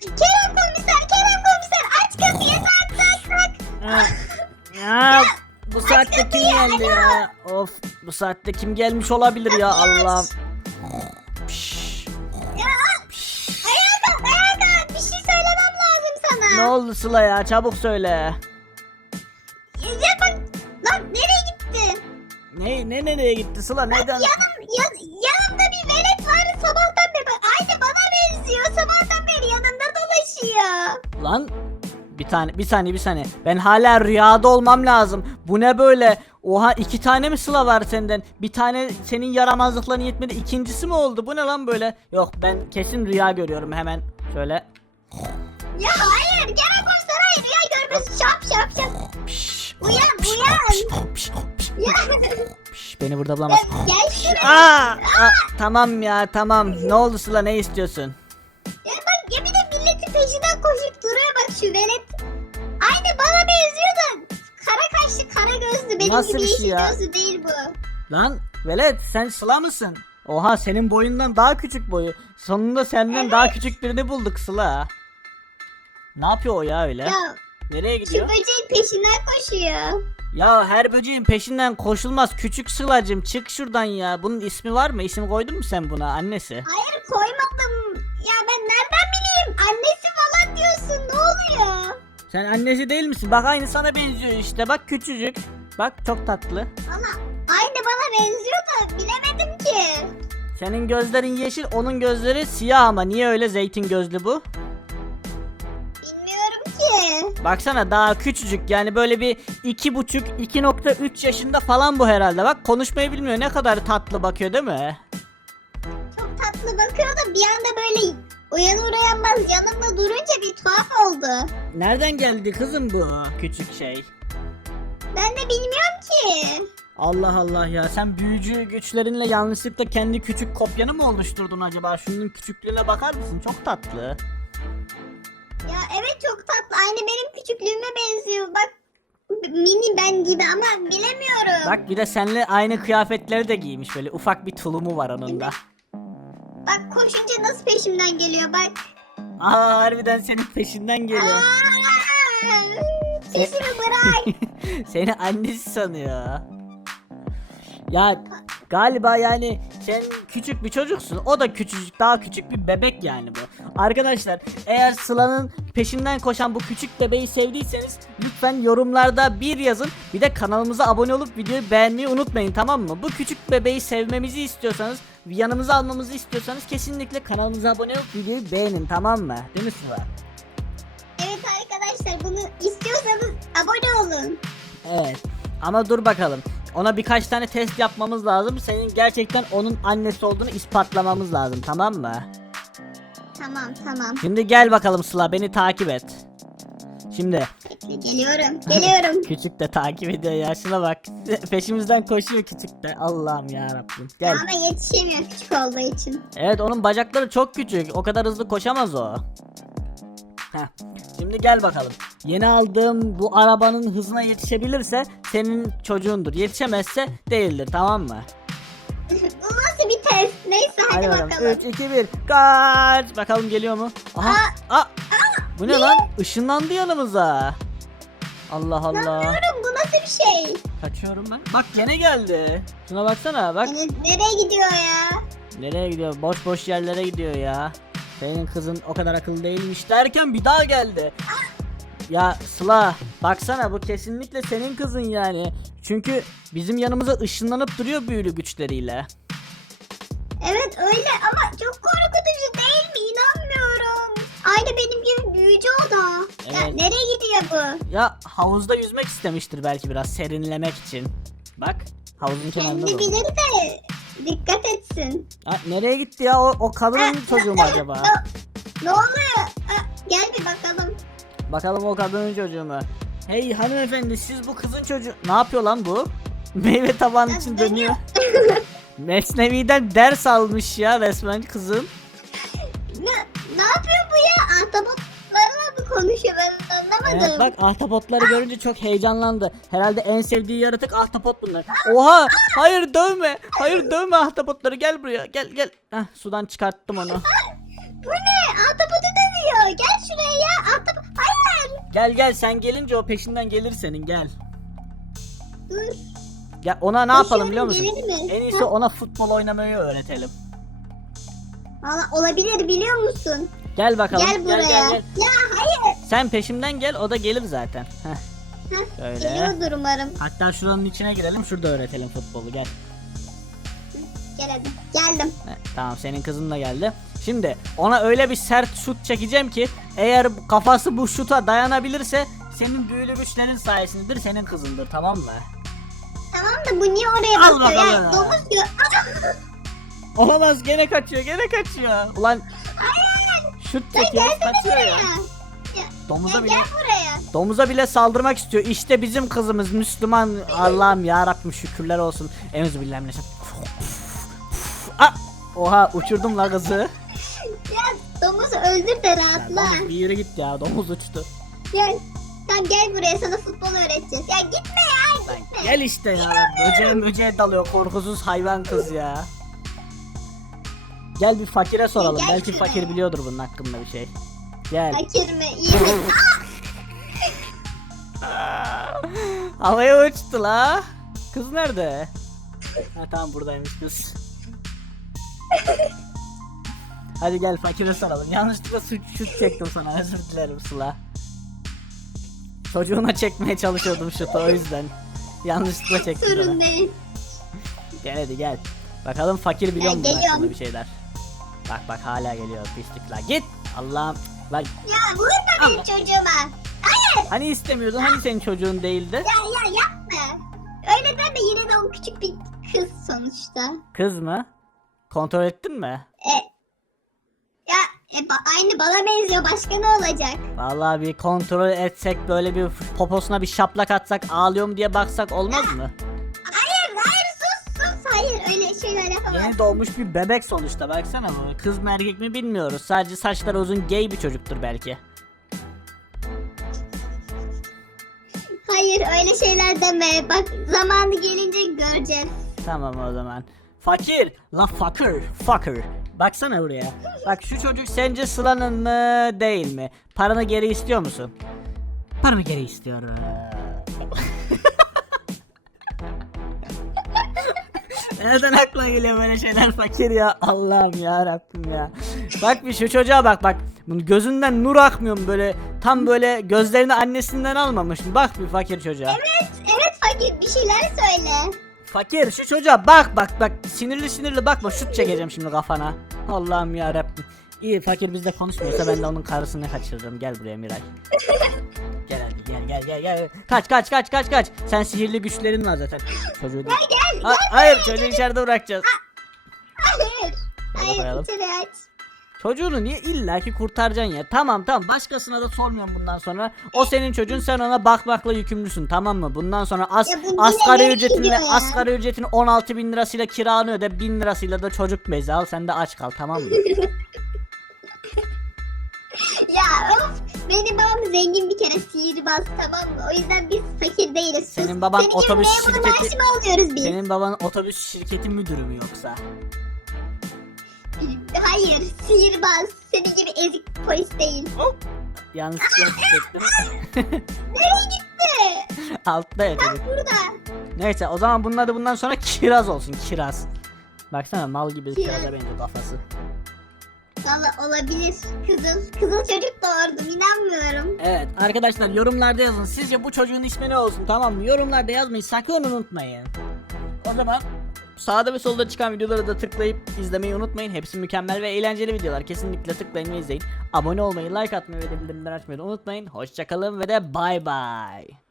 Kerem komiser, Kerem komiser aç kapıyı tak tak tak. Ha, ya, bu saatte kim kapıyı, geldi ya? Of bu saatte kim gelmiş olabilir ya Allah'ım. Piş, Ayağa kalk, ayağa kalk. Bir şey söylemem lazım sana. Ne oldu Sıla ya çabuk söyle. Ya bak, lan nereye gittin? Ne ne nereye gitti Sıla neden? Yanım, yan, yanımda bir velet var sabahtan beri. Bak, Aynı bana benziyor. Yanımda dolaşıyor. Lan bir tane bir saniye bir saniye. Ben hala rüyada olmam lazım. Bu ne böyle? Oha iki tane mi Sıla var senden? Bir tane senin yaramazlıkların yetmedi. İkincisi mi oldu? Bu ne lan böyle? Yok ben kesin rüya görüyorum hemen. Şöyle. Ya hayır, Kerem komiser hayır. Ya görmüyorsun. Şap şap şap. Uyan, uyan. Ya. Beni burada bulamaz. Gel şuraya. Aa, aa, tamam ya tamam. Ne oldu Sıla ne istiyorsun? Şu velet. Aynı bana benziyor da kara kaşlı kara gözlü benim Nasıl gibi bir şey yeşil ya? gözlü değil bu. Lan velet sen Sıla mısın? Oha senin boyundan daha küçük boyu. Sonunda senden daha küçük birini bulduk Sıla. Ne yapıyor o ya öyle? Ya Nereye şu gidiyor? böceğin peşinden koşuyor. Ya her böceğin peşinden koşulmaz. Küçük Sıla'cım çık şuradan ya. Bunun ismi var mı? İsim koydun mu sen buna annesi? Hayır koymadım. Ya ben nereden bileyim? Annesi Sen annesi değil misin? Bak aynı sana benziyor işte. Bak küçücük. Bak çok tatlı. Valla aynı bana benziyor da bilemedim ki. Senin gözlerin yeşil, onun gözleri siyah ama niye öyle zeytin gözlü bu? Bilmiyorum ki. Baksana daha küçücük yani böyle bir iki buçuk 2.3 yaşında falan bu herhalde. Bak konuşmayı bilmiyor. Ne kadar tatlı bakıyor değil mi? Çok tatlı bakıyor da bir anda böyle uyanır uyanmaz yanımda durunca bir tuhaf oldu. Nereden geldi kızım bu küçük şey? Ben de bilmiyorum ki. Allah Allah ya sen büyücü güçlerinle yanlışlıkla kendi küçük kopyanı mı oluşturdun acaba? Şunun küçüklüğüne bakar mısın? Çok tatlı. Ya evet çok tatlı. Aynı benim küçüklüğüme benziyor. Bak mini ben gibi ama bilemiyorum. Bak bir de seninle aynı kıyafetleri de giymiş böyle ufak bir tulumu var onun da. Bak koşunca nasıl peşimden geliyor bak. Aa harbiden senin peşinden geliyor. Aa, Sesimi bırak. Seni annesi sanıyor. Ya galiba yani sen küçük bir çocuksun. O da küçücük daha küçük bir bebek yani bu. Arkadaşlar eğer Sıla'nın peşinden koşan bu küçük bebeği sevdiyseniz lütfen yorumlarda bir yazın. Bir de kanalımıza abone olup videoyu beğenmeyi unutmayın tamam mı? Bu küçük bebeği sevmemizi istiyorsanız yanımıza almamızı istiyorsanız kesinlikle kanalımıza abone olup videoyu beğenin tamam mı? Değil mi Sıla? evet arkadaşlar bunu istiyorsanız abone olun. Evet. Ama dur bakalım. Ona birkaç tane test yapmamız lazım. Senin gerçekten onun annesi olduğunu ispatlamamız lazım tamam mı? Tamam tamam. Şimdi gel bakalım Sıla beni takip et. Şimdi Bekle, geliyorum. Geliyorum. küçük de takip ediyor ya şuna bak. Peşimizden koşuyor küçük de. Allah'ım ya Rabbim. Gel. Ama yetişemiyor küçük olduğu için. Evet onun bacakları çok küçük. O kadar hızlı koşamaz o. Heh. Şimdi gel bakalım. Yeni aldığım bu arabanın hızına yetişebilirse senin çocuğundur. Yetişemezse değildir tamam mı? Test? Neyse hadi, bakalım. bakalım. 3, 2, 1. Kaç. Bakalım geliyor mu? Aha. Aa. Bu ne lan? Işınlandı yanımıza. Allah Allah. Bilmiyorum bu nasıl bir şey? Kaçıyorum ben. Bak gene geldi. Şuna baksana bak. Nereye gidiyor ya? Nereye gidiyor? Boş boş yerlere gidiyor ya. Senin kızın o kadar akıllı değilmiş derken bir daha geldi. Ya Sıla baksana bu kesinlikle senin kızın yani. Çünkü bizim yanımıza ışınlanıp duruyor büyülü güçleriyle. Evet öyle ama çok korkutucu değil mi? İnanmıyorum. Aynı benim gibi büyücü o da. Ya Evet. nereye gidiyor bu? Ya havuzda yüzmek istemiştir belki biraz serinlemek için. Bak havuzun kenarında Kendi da. bilir de dikkat etsin. Ha, nereye gitti ya o, o kadının çocuğu mu acaba? Ne, ne oluyor? Ha, gel bir bakalım. Bakalım o kadının çocuğu mu? Hey hanımefendi siz bu kızın çocuğu... Ne yapıyor lan bu? Meyve tabanı için dönüyor. Mesnevi'den ders almış ya resmen kızın. Ne, ne yapıyor bu ya? Ahtapotlarla mı konuşuyor ben anlamadım. Evet, bak ahtapotları görünce çok heyecanlandı. Herhalde en sevdiği yaratık ahtapot bunlar. Oha! Hayır dövme. Hayır dövme ahtapotları. Gel buraya. Gel gel. Heh, sudan çıkarttım onu. Bu ne? Ahtapotu dönüyor. Gel Gel gel sen gelince o peşinden gelir senin gel. Ya ona ne yapalım biliyor Koşuyorum, musun? gelir mi? En iyisi Ha? ona futbol oynamayı öğretelim. Valla olabilir biliyor musun? Gel bakalım. Gel buraya. gel, gel. Ya hayır. Sen peşimden gel o da gelir zaten. Heh. Heh, Öyle. Geliyordur umarım. Hatta şuranın içine girelim şurada öğretelim futbolu gel. Gel hadi. Geldim. Heh, tamam senin kızın da geldi. Şimdi ona öyle bir sert şut çekeceğim ki eğer kafası bu şuta dayanabilirse senin büyülü güçlerin sayesindedir senin kızındır tamam mı? Tamam da bu niye oraya Al basıyor? bakalım. Ya, domuz gibi. Olamaz gene kaçıyor gene kaçıyor. Ulan şut çekiyoruz Gelsene kaçıyor buraya. ya. Ya, Domuza ya bile gel buraya. domuza bile saldırmak istiyor. İşte bizim kızımız Müslüman. Allah'ım ya Rabbim şükürler olsun. Euzubillahimineşşeytanirracim. Ah! Oha uçurdum la kızı. Ya domuzu öldür de Ya, rahatla. domuz bir yere git ya domuz uçtu. Gel. Tamam gel buraya sana futbol öğreteceğiz. Ya gitme ya gitme. Gel işte ya. Böceğe möceğe dalıyor korkusuz hayvan kız ya. Gel bir fakire soralım. Gel Belki şuraya. fakir biliyordur bunun hakkında bir şey. Gel. Fakir mi? İyi mi? Havaya uçtu la. Kız nerede? Ha tamam buradaymış kız. Hadi gel fakire soralım. Yanlışlıkla suç şut çektim sana. Özür dilerim Sıla. Çocuğuna çekmeye çalışıyordum şutu o yüzden. Yanlışlıkla çektim. Sorun değil. Gel hadi gel. Bakalım fakir biliyor Ben mu hakkında geliyorum. bir şeyler. Bak bak hala geliyor pislikler. Git. Allah'ım. Lan Ya vurma benim çocuğuma. Hayır. hani istemiyordun hani senin çocuğun değildi? Ya ya yapma. Öyle deme yine de o küçük bir kız sonuçta. Kız mı? Kontrol ettin mi? Aynı bana benziyor başka ne olacak? Vallahi bir kontrol etsek böyle bir poposuna bir şaplak atsak ağlıyor mu diye baksak olmaz mı? Hayır hayır sus sus hayır öyle şeyler yapamam. Yeni doğmuş bir bebek sonuçta baksana bu. Kız mı erkek mi bilmiyoruz. Sadece saçları uzun gay bir çocuktur belki. Hayır öyle şeyler deme. Bak zamanı gelince göreceğiz. Tamam o zaman. Fakir. La fucker. Fucker. Baksana buraya. Bak şu çocuk sence Sıla'nın mı değil mi? Paranı geri istiyor musun? Paranı geri istiyorum. Nereden aklına geliyor böyle şeyler fakir ya? Allah'ım ya Rabbim ya. Bak bir şu çocuğa bak bak. Bunun gözünden nur akmıyor mu böyle? Tam böyle gözlerini annesinden almamış mı? Bak bir fakir çocuğa. Evet evet fakir bir şeyler söyle. Fakir şu çocuğa bak bak bak sinirli sinirli bakma şut çekeceğim şimdi kafana. Allah'ım ya Rabbim. İyi fakir bizle konuşmuyorsa ben de onun karısını kaçırırım. Gel buraya Miray. gel hadi gel gel gel gel. Kaç kaç kaç kaç kaç. Sen sihirli güçlerin var zaten. Çocuğu değil. Gel Ha- hayır çocuğu içeride bırakacağız. hayır. Hayır içeri aç. Çocuğunu niye illaki kurtaracaksın ya? Tamam tamam başkasına da sormuyorum bundan sonra. O senin çocuğun sen ona bakmakla yükümlüsün tamam mı? Bundan sonra as Ya bu yine asgari nereye ücretini gidiyor ya? asgari ücretini 16 bin lirasıyla kiranı öde 1000 lirasıyla da çocuk bezi al sen de aç kal tamam mı? Ya of benim babam zengin bir kere sihirbaz tamam mı? O yüzden biz fakir değiliz. Sus. Senin baban gibi otobüs memur şirketi- maaşı mı alıyoruz biz? Senin baban otobüs şirketi müdürü mü yoksa? Hayır sihirbaz. Senin gibi ezik polis değil. Yanlışlıkla hissettim. Nereye gitti? Altta ya çocuk. Burada. Neyse o zaman bunun adı bundan sonra kiraz olsun kiraz. Baksana mal gibi Kiraz. kiraza benziyor kafası. Valla olabilir. Kızıl. Kızıl çocuk doğurdum inanmıyorum. Evet arkadaşlar yorumlarda yazın. Sizce bu çocuğun ismi ne olsun tamam mı? Yorumlarda yazmayı sakın unutmayın. O zaman sağda ve solda çıkan videoları da tıklayıp izlemeyi unutmayın. Hepsi mükemmel ve eğlenceli videolar. Kesinlikle tıklayın ve izleyin. Abone olmayı, like atmayı ve de bildirimleri açmayı da unutmayın. Hoşçakalın ve de bay bay.